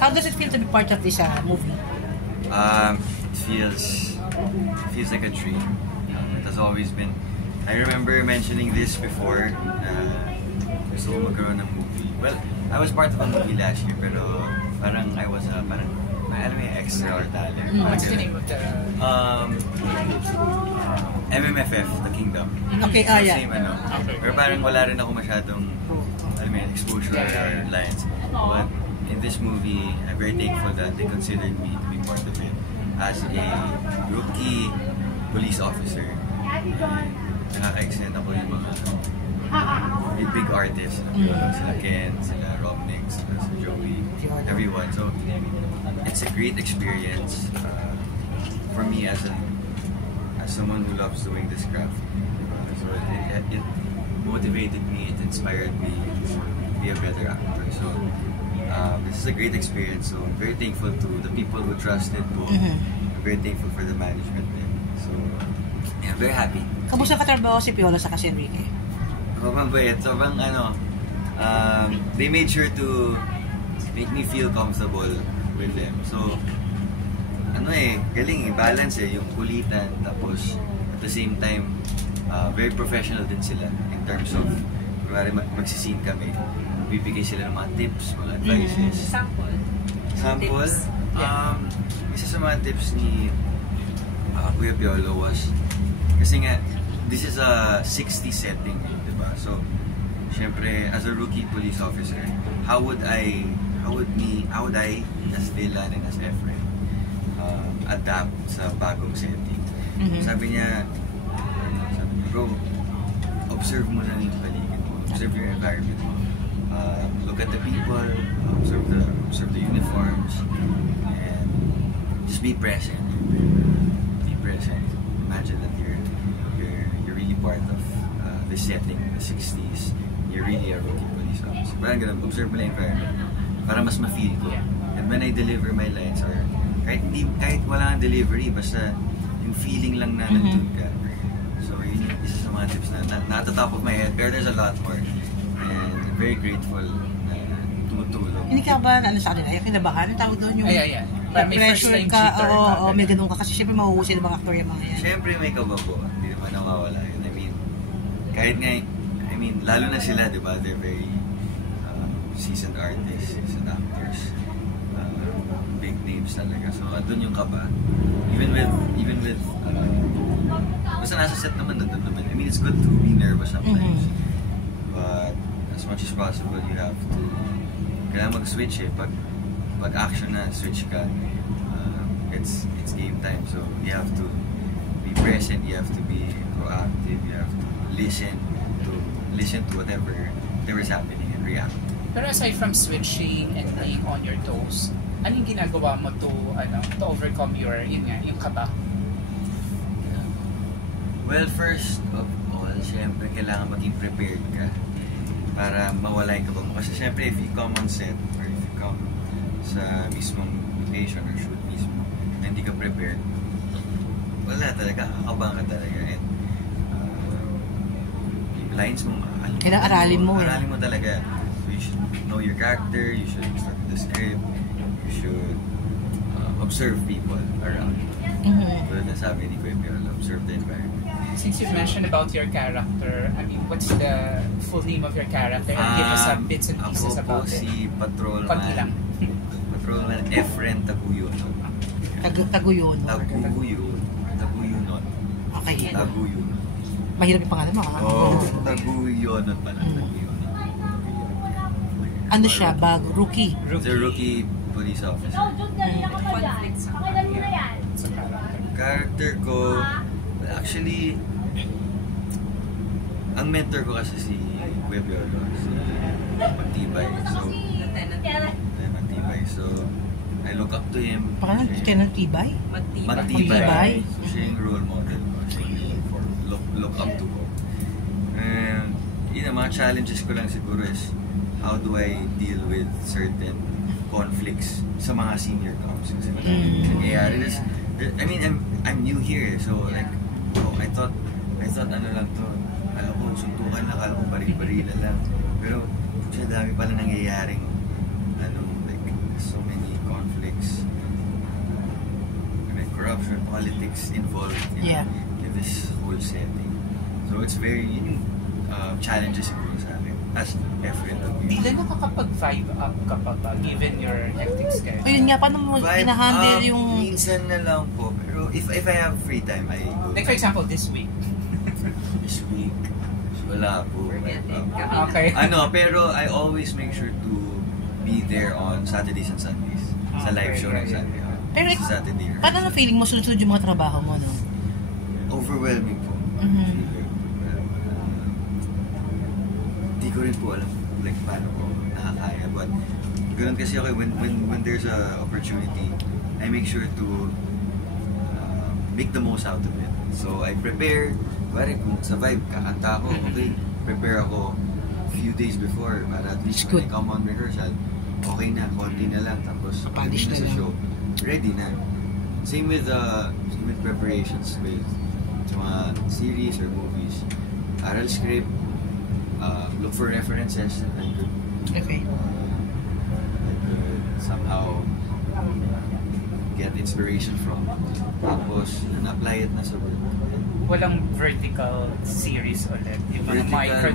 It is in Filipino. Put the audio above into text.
How does it feel to be part of this movie? It feels like a dream. It has always been. I remember mentioning this before. Gusto ko magkaroon ng movie. Well, I was part of a movie last year, pero parang I was parang alam mo yung extra or taler. What's the name of the... MMFF, The Kingdom. Okay, yeah. Same, pero parang wala rin ako masyadong alam mo yun, exposure or lines. But in this movie, I'm very thankful that they considered me to be part of it as a rookie police officer. Nakaka-excite ako yung mga big artists. Sila Ken, sila Robnick, sila Joey, everyone. So, it's a great experience for me as someone who loves doing this craft. So it motivated me, it inspired me to be a better actor. So this is a great experience. So I'm very thankful to the people who trusted Boom. I'm very thankful for the management din. So yeah, I'm very happy. Kamusta katrabaho si Piolo sa kasi Enrique? Mabait. Sobrang they made sure to make me feel comfortable with them. So galing balance yung kulitan, tapos at the same time very professional din sila in terms of kunwari magsiscene kami, bibigay sila ng mga tips, mga advices. Sample? Tips. Isa sa mga tips ni Kuya Piolo was, kasi nga this is a 60s setting, diba? So syempre as a rookie police officer, how would I as Dylan and as Efren adapt sa bagong setting? Sabi niya, bro, observe mo lang yung paligid mo, observe your environment mo, look at the people, observe the uniforms, and just be present. Imagine that you're really part of the setting, the 60s. You're really a rookie police officer. Parang ganun, observe mo lang yung environment para mas ma-feel ko. And when I deliver my lines, or kahit wala ang delivery, basta yung feeling lang na nandun ka. So yun yung isa sa mga tips na at the top of my head, pero there's a lot more. And I'm very grateful na tumutulong. Hindi ka ba sa kanila? Yung kinabahan? Tawag doon yung pressure ka, may ganun ka. Kasi syempre mahuhusay ng mga aktor yung mga yan. Syempre may kababo. Hindi naman nawawala yun. Kahit nga, lalo na sila, di ba? They're very seasoned artists, seasoned actors. Big names talaga. So, doon yung kaba. Even with basta nasa set naman, nandun naman. It's good to be nervous sometimes. But, as much as possible, you have to kailangan mag-switch Pag action na, switch ka. It's game time. So, you have to be present, you have to be proactive, you have to listen to whatever's happening and react. Pero aside from switching and being on your toes, anong ginagawa mo to overcome yung kaba? Well, first of all, syempre kailangan maging prepared ka para mawala yung kaba mo. Kasi syempre if you come on set or if you come sa mismong location or shoot mismo na hindi ka prepared, wala talaga, kakabahan ka talaga. And yung lines mo, kailangan aralin mo. Aralin mo talaga. So you should know your character, you should study the script, you should observe people around you. Tulad na sabi ni Kuya Piolo, observe the environment. Since you've mentioned about your character, what's the full name of your character? And give us some bits and pieces about it. Ako si Patrolman. Konti lang. Patrolman Efren Taguyonot. Taguyonot. Okay. Taguyonot. Mahirap yung pangalan mo, ha? Taguyonot pala. Ano siya? Rookie? He's a rookie police officer. Character ko, actually, ang mentor ko kasi si Kuya Piolo, si Matibay. So, I look up to him. Parang Lieutenant Tibay? Matibay. So, siya yung role model ko. Look up to ko. And, mga challenges ko lang siguro is how do I deal with certain conflicts sa mga senior cops. Kasi nangyayari. I'm new here, so like, I thought ano lang to, alam ko, suntukan lang, alam ko baril-barilan lang. Pero, siya dami pala nangyayaring, like, so many corruption, politics involved Yeah. in this whole setting. So it's very, challenges siguro sa akin as FLW. Dylan, nakakapag-vibe up ka pa ba given your hectic schedule? Ayun nga, paano mo Vibe pinahandle up, yung... minsan na lang po. Pero if I have free time, I go. Like for example, this week. This week, wala po. Forget it. Okay. Pero I always make sure to be there on Saturdays and Sundays. Sa live show ng Sunday. Pero Sa Saturday. paano na feeling mo sunod-sunod yung mga trabaho mo, no? Overwhelming po. Mhm. Di ko rin po alam like paano ko nakakaya. But ganun kasi ako when there's a opportunity, I make sure to make the most out of it. So I prepare. Bari kung sa vibe, kakanta ako, okay. Prepare ako few days before para at least when I come on rehearsal, okay na, konti na lang. Tapos Polish pagdating na na sa lang. show, ready na. Same with preparations with sa mga series or movies. Aral script, look for references that I Okay. could somehow get inspiration from. Tapos, apply it na sa work. Walang vertical series ulit. Yung mga Vertical. micro